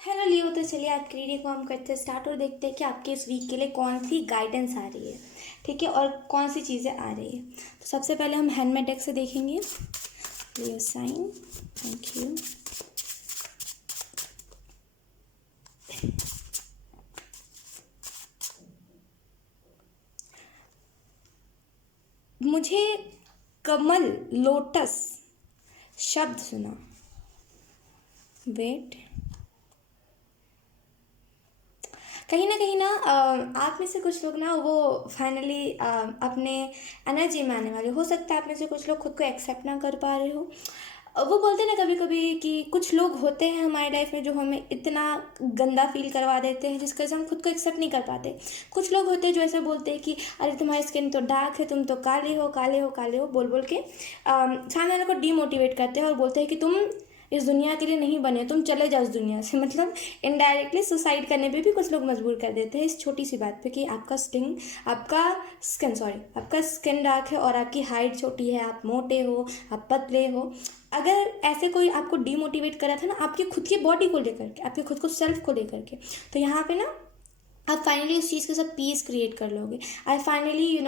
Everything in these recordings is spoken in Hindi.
हेलो लियो। तो चलिए आज की रीडिंग को हम करते हैं स्टार्ट और देखते हैं कि आपके इस वीक के लिए कौन सी गाइडेंस आ रही है। ठीक है, और कौन सी चीज़ें आ रही है। तो सबसे पहले हम हैंडमेड डेक से देखेंगे। लियो साइन, थैंक यू। मुझे कमल लोटस शब्द सुना। वेट, कहीं ना आप में से कुछ लोग ना वो फाइनली अपने एनर्जी में आने वाले हो सकता है। आप में से कुछ लोग खुद को एक्सेप्ट ना कर पा रहे हो। वो बोलते हैं ना कभी कभी कि कुछ लोग होते हैं हमारी लाइफ में जो हमें इतना गंदा फील करवा देते हैं जिसकी वजह से हम खुद को एक्सेप्ट नहीं कर पाते। कुछ लोग होते हैं जो ऐसे बोलते हैं कि अरे तुम्हारी स्किन तो डार्क है, तुम तो काले हो काले हो काले हो बोल बोल के सामने वाले को डीमोटिवेट करते हैं और बोलते हैं कि तुम इस दुनिया के लिए नहीं बने, तुम चले जाओ इस दुनिया से। मतलब इनडायरेक्टली सुसाइड करने पे भी कुछ लोग मजबूर कर देते हैं इस छोटी सी बात पे कि आपका स्किन डार्क है और आपकी हाइट छोटी है, आप मोटे हो, आप पतले हो। अगर ऐसे कोई आपको डीमोटिवेट करा था ना आपकी खुद की बॉडी को लेकर के, आपके खुद को सेल्फ को लेकर के, तो यहाँ पे ना आप फाइनली उस चीज़ के साथ पीस क्रिएट कर लोगे। आई फाइनली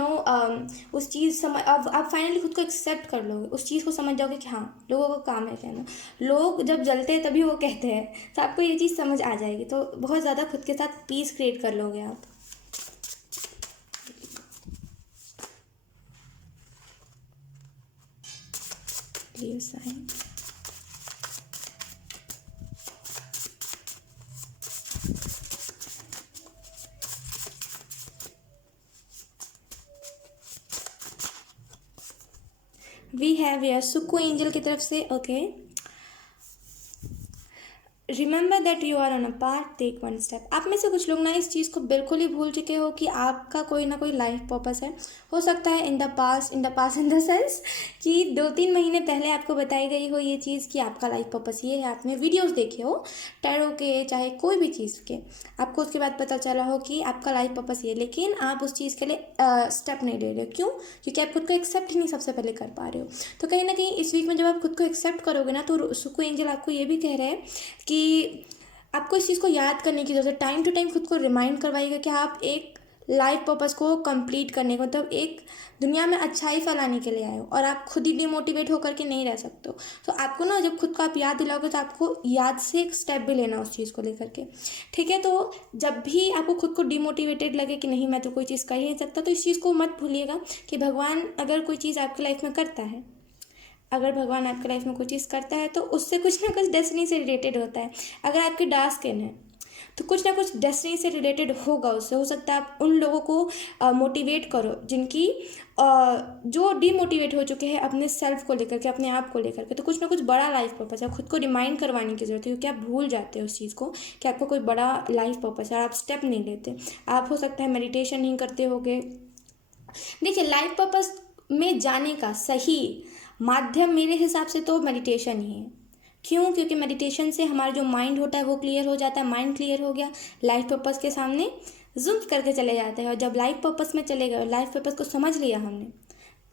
उस चीज़ समझ, अब आप फाइनली खुद को एक्सेप्ट कर लोगे, उस चीज़ को समझ जाओगे कि हाँ लोगों का काम है कहना। लोग जब जलते हैं तभी वो कहते हैं, तो आपको ये चीज़ समझ आ जाएगी। तो बहुत ज़्यादा खुद के साथ पीस क्रिएट कर लोगे आप। प्लीज साइन, वी हैव यार सुक्कू एंजल की तरफ से। Okay, remember that you are on a path, take one step. आप में से कुछ लोग ना इस चीज़ को बिल्कुल ही भूल चुके हो कि आपका कोई ना कोई लाइफ पर्पस है। हो सकता है इन द सेंस कि 2-3 महीने पहले आपको बताई गई हो ये चीज़ कि आपका लाइफ पर्पस ये है। आपने वीडियोस देखे हो टैरो के, चाहे कोई भी चीज़ के, आपको उसके बाद पता चला हो कि आपका लाइफ पर्पस ये, लेकिन आप उस चीज़ के लिए स्टेप नहीं ले रहे हो। क्यों? क्योंकि आप खुद को एक्सेप्ट ही नहीं सबसे पहले कर पा रहे हो। तो कहीं ना कहीं इस वीक में जब आप खुद को एक्सेप्ट करोगे ना, तो सुकु एंजल आपको ये भी कह रहे हैं कि आपको इस चीज़ को याद करने की ज़रूरत है। टाइम टू टाइम खुद को रिमाइंड करवाइएगा कि आप एक लाइफ पर्पस को कंप्लीट करने को, मतलब एक दुनिया में अच्छाई फैलाने के लिए आए हो और आप खुद ही डिमोटिवेट होकर के नहीं रह सकते हो। तो आपको ना जब खुद को आप याद दिलाओगे तो आपको याद से एक स्टेप भी लेना उस चीज़ को लेकर के। ठीक है, तो जब भी आपको खुद को डिमोटिवेटेड लगे कि नहीं मैं तो कोई चीज़ कर ही नहीं सकता, तो इस चीज़ को मत भूलिएगा कि भगवान अगर कोई चीज़ आपकी लाइफ में करता है, अगर भगवान आपकी लाइफ में कोई चीज़ करता है तो उससे कुछ ना कुछ डेस्टिनी से रिलेटेड होता है। अगर आपकी डार्क स्किन है तो कुछ ना कुछ डेस्टिनी से रिलेटेड होगा उससे। हो सकता है आप उन लोगों को मोटिवेट करो जिनकी जो डीमोटिवेट हो चुके हैं अपने सेल्फ को लेकर के, अपने आप को लेकर के। तो कुछ ना कुछ बड़ा लाइफ पर्पस है, खुद को रिमाइंड करवाने की ज़रूरत है, क्योंकि आप भूल जाते हो उस चीज़ को कि आपको कोई बड़ा लाइफ पर्पस है और आप स्टेप नहीं लेते। आप हो सकता है मेडिटेशन नहीं करते होगे। देखिए, लाइफ पर्पस में जाने का सही माध्यम मेरे हिसाब से तो मेडिटेशन ही है। क्यों? क्योंकि मेडिटेशन से हमारा जो माइंड होता है वो क्लियर हो जाता है। माइंड क्लियर हो गया, लाइफ पर्पस के सामने जूम करके चले जाते हैं। और जब लाइफ पर्पस में चले गए, लाइफ पर्पस को समझ लिया हमने,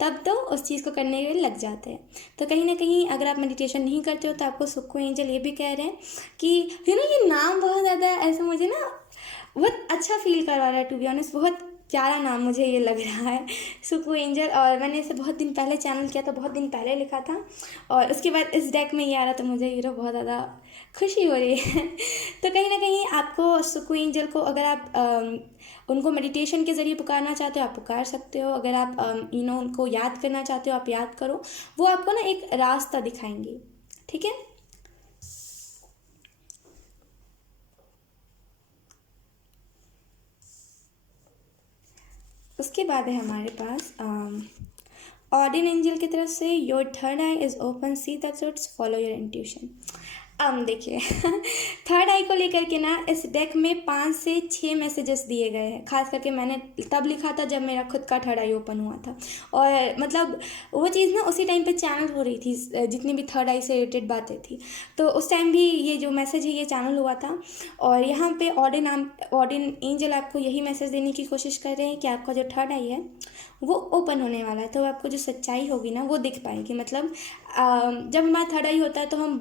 तब तो उस चीज़ को करने में लग जाते हैं। तो कहीं ना कहीं अगर आप मेडिटेशन नहीं करते हो तो आपको सुक्कू एंजल ये भी कह रहे हैं कि ये नाम बहुत ज़्यादा ऐसा मुझे ना बहुत अच्छा फील करवा रहा है। टू बी ऑनेस्ट बहुत प्यारा नाम मुझे ये लग रहा है, सुकू एंजल। और मैंने इसे बहुत दिन पहले चैनल किया था, बहुत दिन पहले लिखा था, और उसके बाद इस डेक में ये आ रहा तो मुझे बहुत ज़्यादा खुशी हो रही है। तो कहीं ना कहीं आपको सुकू एंजल को, अगर आप उनको मेडिटेशन के ज़रिए पुकारना चाहते हो आप पुकार सकते हो। अगर आप उनको याद करना चाहते हो आप याद करो। वो आपको ना एक रास्ता दिखाएंगे। ठीक है, उसके बाद है हमारे पास ऑर्डिन एंजल की तरफ से your third I is open, see that truths, follow your intuition. देखिए थर्ड आई को लेकर के ना इस डेक में 5 से 6 मैसेजेस दिए गए हैं। खास करके मैंने तब लिखा था जब मेरा खुद का थर्ड आई ओपन हुआ था, और मतलब वो चीज़ ना उसी टाइम पे चैनल हो रही थी, जितनी भी थर्ड आई से रिलेटेड बातें थी। तो उस टाइम भी ये जो मैसेज है ये चैनल हुआ था। और यहाँ पे ऑर्डिन एंजल आपको यही मैसेज देने की कोशिश कर रहे हैं कि आपका जो थर्ड आई है वो ओपन होने वाला है। तो आपको जो सच्चाई होगी ना वो दिख पाएगी। मतलब जब हमारा थर्ड आई होता है तो हम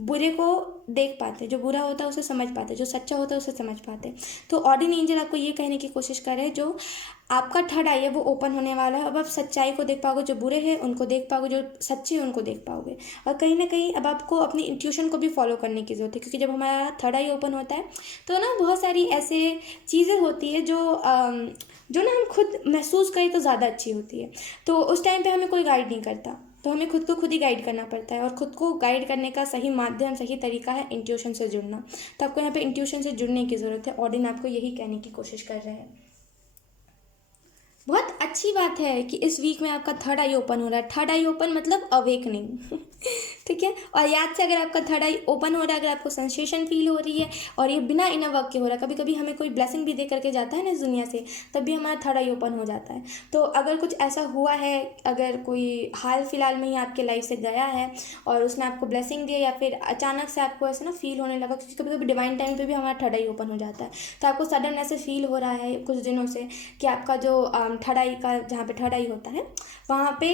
बुरे को देख पाते हैं, जो बुरा होता है उसे समझ पाते हैं, जो सच्चा होता है उसे समझ पाते हैं। तो ऑर्डिन एंजल आपको ये कहने की कोशिश कर रहे हैं, जो आपका थर्ड आई है वो ओपन होने वाला है। अब आप सच्चाई को देख पाओगे, जो बुरे हैं उनको देख पाओगे, जो सच्चे हैं उनको देख पाओगे। और कहीं ना कहीं अब आपको अपनी इंट्यूशन को भी फॉलो करने की ज़रूरत है, क्योंकि जब हमारा थर्ड आई ओपन होता है तो ना बहुत सारी ऐसे चीज़ें होती है जो ना हम खुद महसूस करें तो ज़्यादा अच्छी होती है। तो उस टाइम पे हमें कोई गाइड नहीं करता, तो हमें खुद को खुद ही गाइड करना पड़ता है। और खुद को गाइड करने का सही माध्यम, सही तरीका है इंट्यूशन से जुड़ना। तो आपको यहाँ पे इंट्यूशन से जुड़ने की ज़रूरत है। ऑडिन आपको यही कहने की कोशिश कर रहे हैं। बहुत अच्छी बात है कि इस वीक में आपका थर्ड आई ओपन हो रहा है। थर्ड आई ओपन मतलब अवेकनिंग ठीक है। और याद से, अगर आपका थर्ड आई ओपन हो रहा है, अगर आपको सेंसेशन फील हो रही है और ये बिना इनर वर्क के हो रहा है, कभी कभी हमें कोई ब्लेसिंग भी दे करके जाता है ना इस दुनिया से, तब भी हमारा थर्ड आई ओपन हो जाता है। तो अगर कुछ ऐसा हुआ है, अगर कोई हाल फिलहाल में ही आपके लाइफ से गया है और उसने आपको ब्लेसिंग दिया, या फिर अचानक से आपको ऐसा ना फील होने लगा, क्योंकि कभी कभी डिवाइन टाइम पे भी हमारा थर्ड आई ओपन हो जाता है, तो आपको सडन ऐसे फील हो रहा है कुछ दिनों से कि आपका जो थर्ड आई का, जहाँ पे थर्ड आई होता है वहाँ पे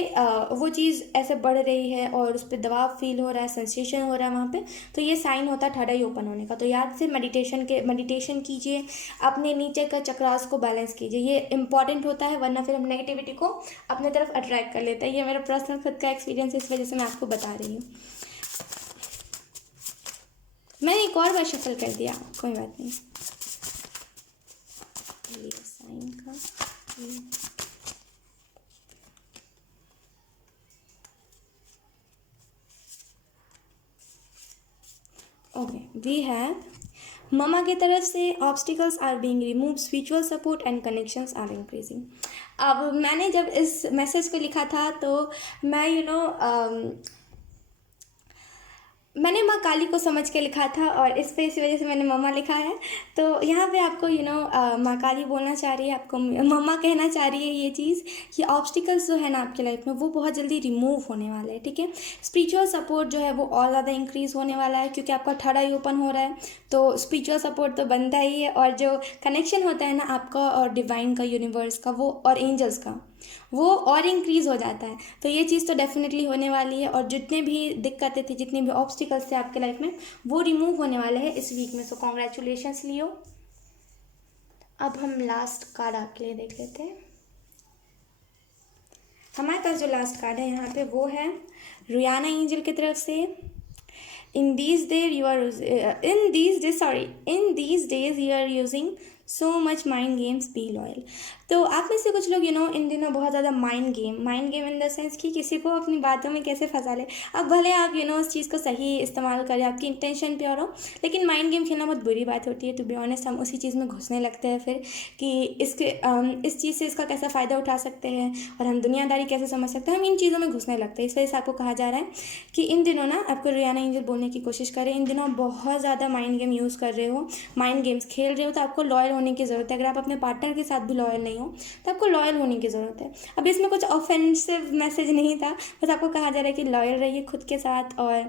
वो चीज़ ऐसे बढ़ रही है और उस पर दबाव फील हो रहा है, सेंसेशन हो रहा है वहाँ पे, तो ये साइन होता है थर्ड आई ओपन होने का। तो याद से मेडिटेशन कीजिए, अपने नीचे का चक्रास को बैलेंस कीजिए, ये इंपॉर्टेंट होता है, वरना फिर हम नेगेटिविटी को अपने तरफ अट्रैक्ट कर लेते हैं। ये मेरा पर्सनल खुद का एक्सपीरियंस है, इस वजह से मैं आपको बता रही हूँ। मैंने एक और बार शफल कर दिया, कोई बात नहीं। ये साइन का ओके, वी हैव ममा की तरफ से obstacles are being remove, spiritual support and connections are increasing. अब मैंने जब इस मैसेज को लिखा था तो मैं मैंने माँ काली को समझ के लिखा था, और इस वजह से मैंने मम्मा लिखा है। तो यहाँ पे आपको माँ काली बोलना चाह रही है, आपको मम्मा कहना चाह रही है ये चीज़ कि ऑब्स्टिकल्स जो है ना आपके लाइफ में वो बहुत जल्दी रिमूव होने वाले हैं, ठीक है। स्पिरिचुअल सपोर्ट जो है वो और ज़्यादा इंक्रीज़ होने वाला है, क्योंकि आपका थर्ड आई ओपन हो रहा है, तो स्पिरिचुअल सपोर्ट तो बनता ही है। और जो कनेक्शन होता है ना आपका और डिवाइन का, यूनिवर्स का, वो और एंजल्स का, वो और इंक्रीज़ हो जाता है। तो ये चीज़ तो डेफिनेटली होने वाली है, और जितने भी दिक्कतें थी, जितने भी ऑब्स्टिकल्स थे आपके लाइफ में, वो रिमूव होने वाले हैं इस वीक में। सो कॉन्ग्रेचुलेशंस लियो। अब हम लास्ट कार्ड आपके लिए देख लेते हैं। हमारे पास जो लास्ट कार्ड है यहाँ पे वो है रियाना एंजल की तरफ से। in these days you are using so much mind games, be loyal। तो आप में से कुछ लोग इन दिनों बहुत ज़्यादा mind game in the sense कि किसी को अपनी बातों में कैसे फंसा ले। अब भले आप उस चीज़ को सही इस्तेमाल करें, आपकी इंटेंशन प्योर हो, लेकिन माइंड गेम खेलना बहुत बुरी बात होती है। टू बी ऑनेस्ट, हम उसी चीज़ में घुसने लगते हैं फिर कि इस चीज़ से इसका कैसा फ़ायदा उठा सकते हैं और हम दुनियादारी कैसे समझ सकते हैं, हम इन चीज़ों में घुसने लगते हैं। इस वजह से आपको कहा जा रहा है कि इन दिनों ना आपको रियाना एंजल बोलने की कोशिश करें, इन दिनों बहुत ज़्यादा माइंड गेम यूज़ कर रहे हो, माइंड गेम्स खेल रहे हो, तो आपको लॉयल होने की ज़रूरत है। अगर आप अपने पार्टनर के साथ भी लॉयल नहीं हो तो आपको लॉयल होने की ज़रूरत है। अब इसमें कुछ ऑफेंसिव मैसेज नहीं था, बस आपको कहा जा रहा है कि लॉयल रहिए खुद के साथ, और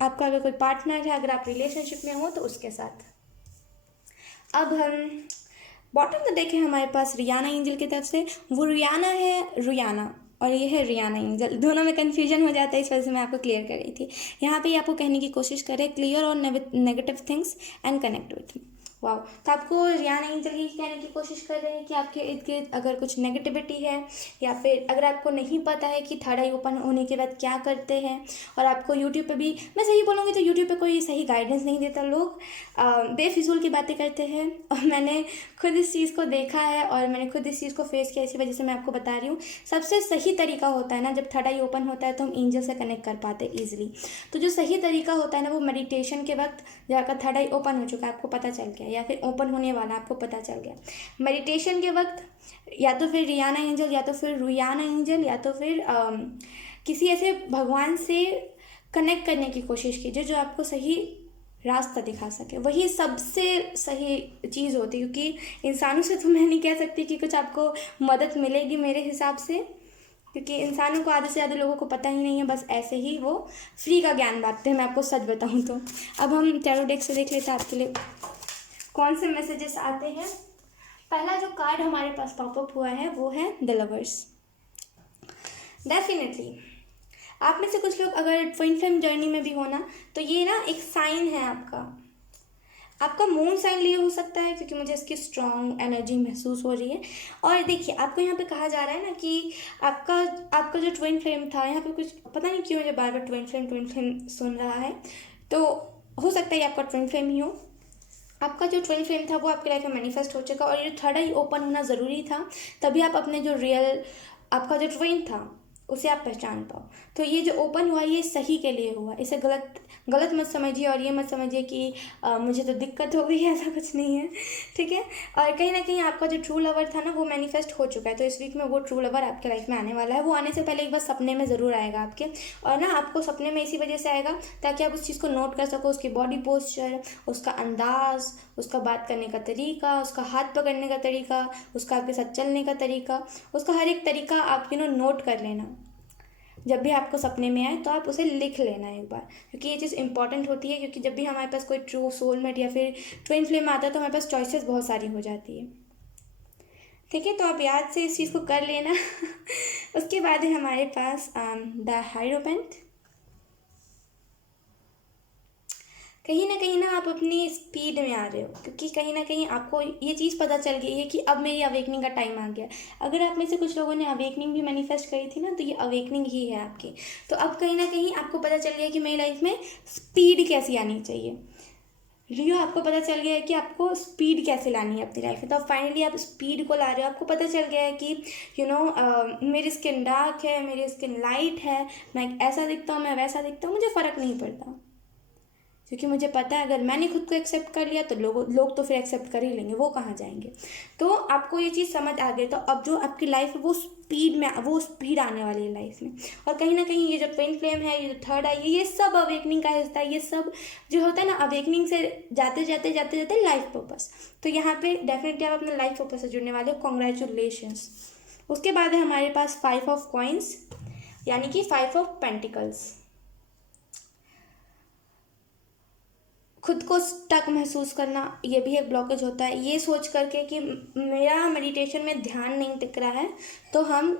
आपका अगर कोई पार्टनर है, अगर आप रिलेशनशिप में हो तो उसके साथ। अब हम बॉटम में देखें, हमारे पास रियाना एंजल की तरफ से, वो रियाना है रियाना, और ये है रियाना एंजल, दोनों में कन्फ्यूजन हो जाता है, इस वजह से मैं आपको क्लियर कर रही थी। यहाँ पे आपको कहने की कोशिश करें क्लियर और negative things and connect with me. Wow, तो आपको रियाना एंजल ही कहने की कोशिश कर रहे हैं कि आपके इर्द गिर्द अगर कुछ नेगेटिविटी है, या फिर अगर आपको नहीं पता है कि थर्ड आई ओपन होने के बाद क्या करते हैं, और आपको यूट्यूब पे भी, मैं सही बोलूँगी तो यूट्यूब पे कोई सही गाइडेंस नहीं देता, लोग बेफिजूल की बातें करते हैं। और मैंने खुद इस चीज़ को देखा है और मैंने खुद इस चीज़ को फेस किया, इसी वजह से मैं आपको बता रही हूँ। सबसे सही तरीका होता है ना, जब थर्ड आई ओपन होता है तो हम एंजल से कनेक्ट कर पाते हैं ईजिली। तो जो सही तरीका होता है ना, वो मेडिटेशन के वक्त, जाकर थर्ड आई ओपन हो चुका है आपको पता चल गया, या फिर ओपन होने वाला आपको पता चल गया, मेडिटेशन के वक्त या तो फिर रियाना एंजल, या तो फिर रुयाना एंजल, या तो फिर किसी ऐसे भगवान से कनेक्ट करने की कोशिश कीजिए जो आपको सही रास्ता दिखा सके। वही सबसे सही चीज़ होती है, क्योंकि इंसानों से तो मैं नहीं कह सकती कि कुछ आपको मदद मिलेगी मेरे हिसाब से, क्योंकि इंसानों को आधे से ज़्यादा लोगों को पता ही नहीं है, बस ऐसे ही वो फ्री का ज्ञान बांटते हैं, मैं आपको सच बताऊँ तो। अब हम टैरो डेक से देख लेते हैं आपके लिए कौन से मैसेजेस आते हैं। पहला जो कार्ड हमारे पास पॉपअप हुआ है वो है द लवर्स। डेफिनेटली आप में से कुछ लोग अगर ट्विन फ्लेम जर्नी में भी हो ना, तो ये ना एक साइन है आपका, आपका मून साइन लिए हो सकता है, क्योंकि मुझे इसकी स्ट्रॉन्ग एनर्जी महसूस हो रही है। और देखिए आपको यहाँ पे कहा जा रहा है ना कि आपका आपका जो ट्विन फ्लेम था, यहाँ पे कुछ पता नहीं क्यों मुझे बार बार ट्विन फ्लेम सुन रहा है, तो हो सकता है ये आपका ट्विन फ्लेम ही हो। आपका जो ट्विन फ्लेम था वो आपके लाइफ में मैनिफेस्ट हो चुका, और ये थर्ड आई ओपन होना ज़रूरी था, तभी आप अपने जो रियल आपका जो ट्विन था उसे आप पहचान पाओ। तो ये जो ओपन हुआ ये सही के लिए हुआ, इसे गलत गलत मत समझिए, और ये मत समझिए कि मुझे तो दिक्कत हो गई है, ऐसा कुछ नहीं है, ठीक है। और कहीं ना कहीं आपका जो ट्रू लवर था ना वो मैनिफेस्ट हो चुका है, तो इस वीक में वो ट्रू लवर आपके लाइफ में आने वाला है। वो आने से पहले एक बार सपने में ज़रूर आएगा आपके, और ना आपको सपने में इसी वजह से आएगा ताकि आप उस चीज़ को नोट कर सको, उसकी बॉडी पोस्चर, उसका अंदाज, उसका बात करने का तरीका, उसका हाथ पकड़ने का तरीका, उसका आपके साथ चलने का तरीका, उसका हर एक तरीका आप नोट कर लेना। जब भी आपको सपने में आए तो आप उसे लिख लेना एक बार, क्योंकि ये चीज़ इंपॉर्टेंट होती है, क्योंकि जब भी हमारे पास कोई ट्रू सोलमेट या फिर ट्विन फ्लेम आता है तो हमारे पास चॉइसेस बहुत सारी हो जाती है, ठीक है। तो आप याद से इस चीज़ को कर लेना। उसके बाद है हमारे पास द हायरोपेंट। कहीं ना कहीं ना आप अपनी स्पीड में आ रहे हो, क्योंकि कहीं ना कहीं आपको ये चीज़ पता चल गई है कि अब मेरी अवेकनिंग का टाइम आ गया। अगर आप में से कुछ लोगों ने अवेकनिंग भी मैनिफेस्ट करी थी ना, तो ये अवेकनिंग ही है आपकी। तो अब कहीं ना कहीं आपको पता चल गया कि मेरी लाइफ में स्पीड कैसी आनी चाहिए। रियो आपको पता चल गया है कि आपको स्पीड कैसे लानी है अपनी लाइफ में, तो अब फाइनली आप स्पीड को ला रहे हो। आपको पता चल गया है कि मेरी स्किन डार्क है, मेरी स्किन लाइट है, मैं ऐसा दिखता हूँ, मैं वैसा दिखता हूँ, मुझे फ़र्क नहीं पड़ता, क्योंकि मुझे पता है अगर मैंने खुद को एक्सेप्ट कर लिया तो लोग तो फिर एक्सेप्ट कर ही लेंगे, वो कहाँ जाएंगे। तो आपको ये चीज़ समझ आ गई, तो अब जो आपकी लाइफ है वो स्पीड आने वाली है लाइफ में। और कहीं ना कहीं ये जो ट्विन फ्लेम है, ये जो थर्ड आई है, ये सब अवेकनिंग का हिस्सा है। ये सब जो होता है ना अवेकनिंग से जाते जाते जाते जाते लाइफ पर्पस, तो यहाँ पे डेफिनेटली आप अपने लाइफ पर्पस से जुड़ने वाले हो, कॉन्ग्रेचुलेशंस। उसके बाद है हमारे पास 5 ऑफ कॉइंस, यानी कि 5 ऑफ पेंटिकल्स। खुद को स्टक महसूस करना, ये भी एक ब्लॉकेज होता है, ये सोच करके कि मेरा मेडिटेशन में ध्यान नहीं टिक रहा है, तो हम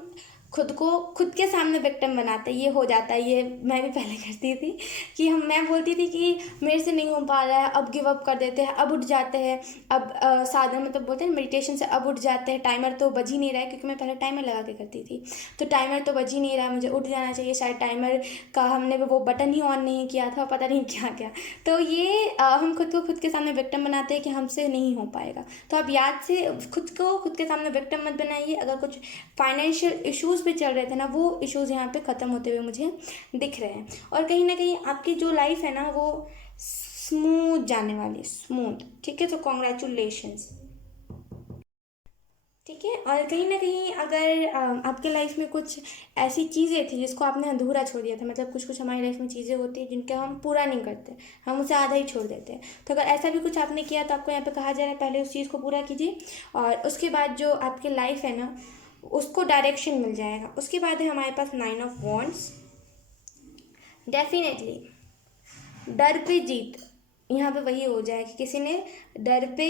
खुद को खुद के सामने विक्टिम बनाते हैं। ये हो जाता है, ये मैं भी पहले करती थी कि मैं बोलती थी कि मेरे से नहीं हो पा रहा है, अब गिव अप कर देते हैं, अब उठ जाते हैं, अब साधन मतलब बोलते हैं मेडिटेशन से अब उठ जाते हैं, टाइमर तो बज ही नहीं रहा है, क्योंकि मैं पहले टाइमर लगा के करती थी, तो टाइमर तो बज ही नहीं रहा है, मुझे उठ जाना चाहिए, शायद टाइमर का हमने वो बटन ही ऑन नहीं किया था, पता नहीं क्या क्या। तो ये हम खुद को खुद के सामने विक्टिम बनाते हैं कि हमसे नहीं हो पाएगा। तो आप याद से खुद को खुद के सामने विक्टिम मत बनाइए। अगर कुछ फाइनेंशियल इश्यूज भी चल रहे थे ना, वो इश्यूज यहाँ पे ख़त्म होते हुए मुझे दिख रहे हैं, और कहीं ना कहीं आपकी जो लाइफ है ना वो स्मूथ जाने वाली, स्मूथ, ठीक है। तो कॉन्ग्रेचुलेशंस, ठीक है। और कहीं ना कहीं अगर आपके लाइफ में कुछ ऐसी चीज़ें थी जिसको आपने अधूरा छोड़ दिया था, मतलब कुछ कुछ हमारी लाइफ में चीज़ें होती हैं जिनका हम पूरा नहीं करते, हम उसे आधा ही छोड़ देते हैं, तो अगर ऐसा भी कुछ आपने किया तो आपको यहाँ पे कहा जा रहा है पहले उस चीज़ को पूरा कीजिए, और उसके बाद जो आपकी लाइफ है ना उसको डायरेक्शन मिल जाएगा। उसके बाद है हमारे पास 9 ऑफ वॉन्ड्स। डेफिनेटली डर पे जीत, यहाँ पे वही हो जाए कि किसी ने डर पे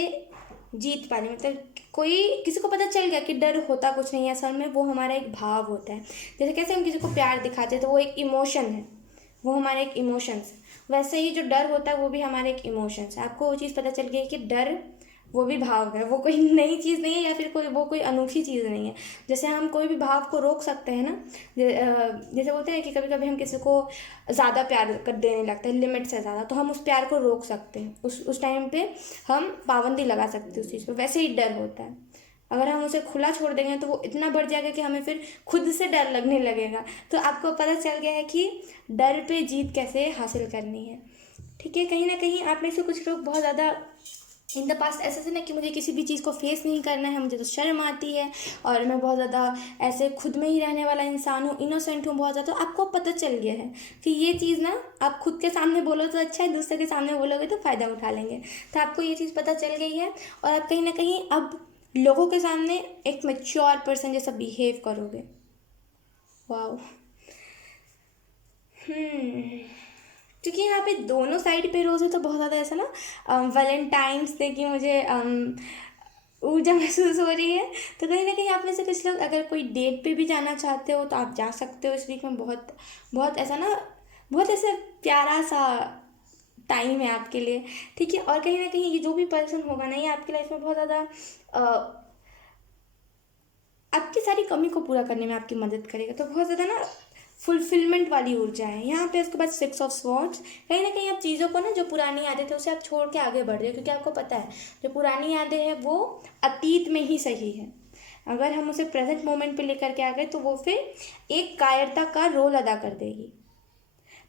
जीत पा ली, मतलब कोई किसी को पता चल गया कि डर होता कुछ नहीं है, असल में वो हमारा एक भाव होता है। जैसे कैसे हम किसी को प्यार दिखाते हैं तो वो एक इमोशन है, वो हमारे एक इमोशंस, वैसे ही जो डर होता है वो भी हमारे एक इमोशंस है। आपको वो चीज़ पता चल गई कि डर वो भी भाव है, वो कोई नई चीज़ नहीं है, या फिर कोई अनोखी चीज़ नहीं है। जैसे हम कोई भी भाव को रोक सकते हैं ना, जैसे बोलते हैं कि कभी कभी हम किसी को ज़्यादा प्यार कर देने लगते हैं, लिमिट से ज़्यादा, तो हम उस प्यार को रोक सकते हैं, उस टाइम पे हम पाबंदी लगा सकते हैं उस चीज़ पर। वैसे ही डर होता है, अगर हम उसे खुला छोड़ देंगे तो वो इतना बढ़ जाएगा कि हमें फिर खुद से डर लगने लगेगा। तो आपको पता चल गया है कि डर पे जीत कैसे हासिल करनी है, ठीक है। कहीं ना कहीं आप में से कुछ लोग बहुत ज़्यादा इन द पास्ट ऐसा था ना कि मुझे किसी भी चीज़ को फेस नहीं करना है, मुझे तो शर्म आती है, और मैं बहुत ज़्यादा ऐसे खुद में ही रहने वाला इंसान हूँ, इनोसेंट हूँ बहुत ज़्यादा। तो आपको पता चल गया है कि ये चीज़ ना आप खुद के सामने बोलो तो अच्छा है, दूसरे के सामने बोलोगे तो फ़ायदा उठा लेंगे। तो आपको ये चीज़ पता चल गई है, और आप कहीं ना कहीं अब लोगों के सामने एक मैच्योर पर्सन जैसा बिहेव करोगे। वाह। क्योंकि यहाँ पे दोनों साइड पे रोज़ है, तो बहुत ज़्यादा ऐसा ना वैलेंटाइंस डे की मुझे ऊर्जा महसूस हो रही है। तो कहीं ना कहीं आप में से कुछ लोग अगर कोई डेट पे भी जाना चाहते हो तो आप जा सकते हो इस वीक में। बहुत बहुत ऐसा ना, बहुत ऐसा प्यारा सा टाइम है आपके लिए। ठीक है, और कहीं ना कहीं ये जो भी पर्सन होगा ना, ये आपकी लाइफ में बहुत ज़्यादा आपकी सारी कमी को पूरा करने में आपकी मदद करेगा। तो बहुत ज़्यादा ना फुलफिलमेंट वाली ऊर्जा है यहाँ पे। उसके बाद 6 ऑफ स्वॉर्ड्स, कहीं ना कहीं आप चीज़ों को ना, जो पुरानी यादें थे उसे आप छोड़ के आगे बढ़ रहे हो, क्योंकि आपको पता है जो पुरानी यादें हैं वो अतीत में ही सही है। अगर हम उसे प्रेजेंट मोमेंट पे लेकर के आ गए तो वो फिर एक कायरता का रोल अदा कर देगी।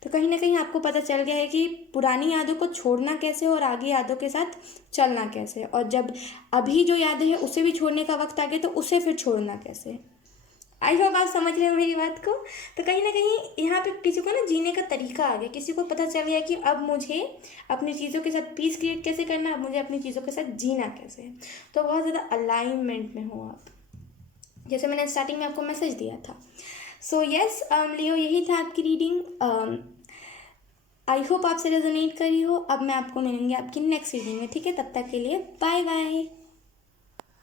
तो कहीं ना कहीं आपको पता चल गया है कि पुरानी यादों को छोड़ना कैसे और आगे यादों के साथ चलना कैसे, और जब अभी जो यादें हैं उसे भी छोड़ने का वक्त आ गया तो उसे फिर छोड़ना कैसे। आई होप आप समझ रहे हो मेरी बात को। तो कहीं ना कहीं यहाँ पे किसी को ना जीने का तरीका आ गया, किसी को पता चल गया कि अब मुझे अपनी चीज़ों के साथ पीस क्रिएट कैसे करना है, अब मुझे अपनी चीज़ों के साथ जीना कैसे है। तो बहुत ज़्यादा अलाइनमेंट में हो आप, जैसे मैंने स्टार्टिंग में आपको मैसेज दिया था। सो यस लियो, यही था आपकी रीडिंग। आई होप आपसे रेजोनेट करी हो। अब मैं आपको मिलूंगी आपकी नेक्स्ट रीडिंग में। ठीक है, तब तक के लिए बाय बाय।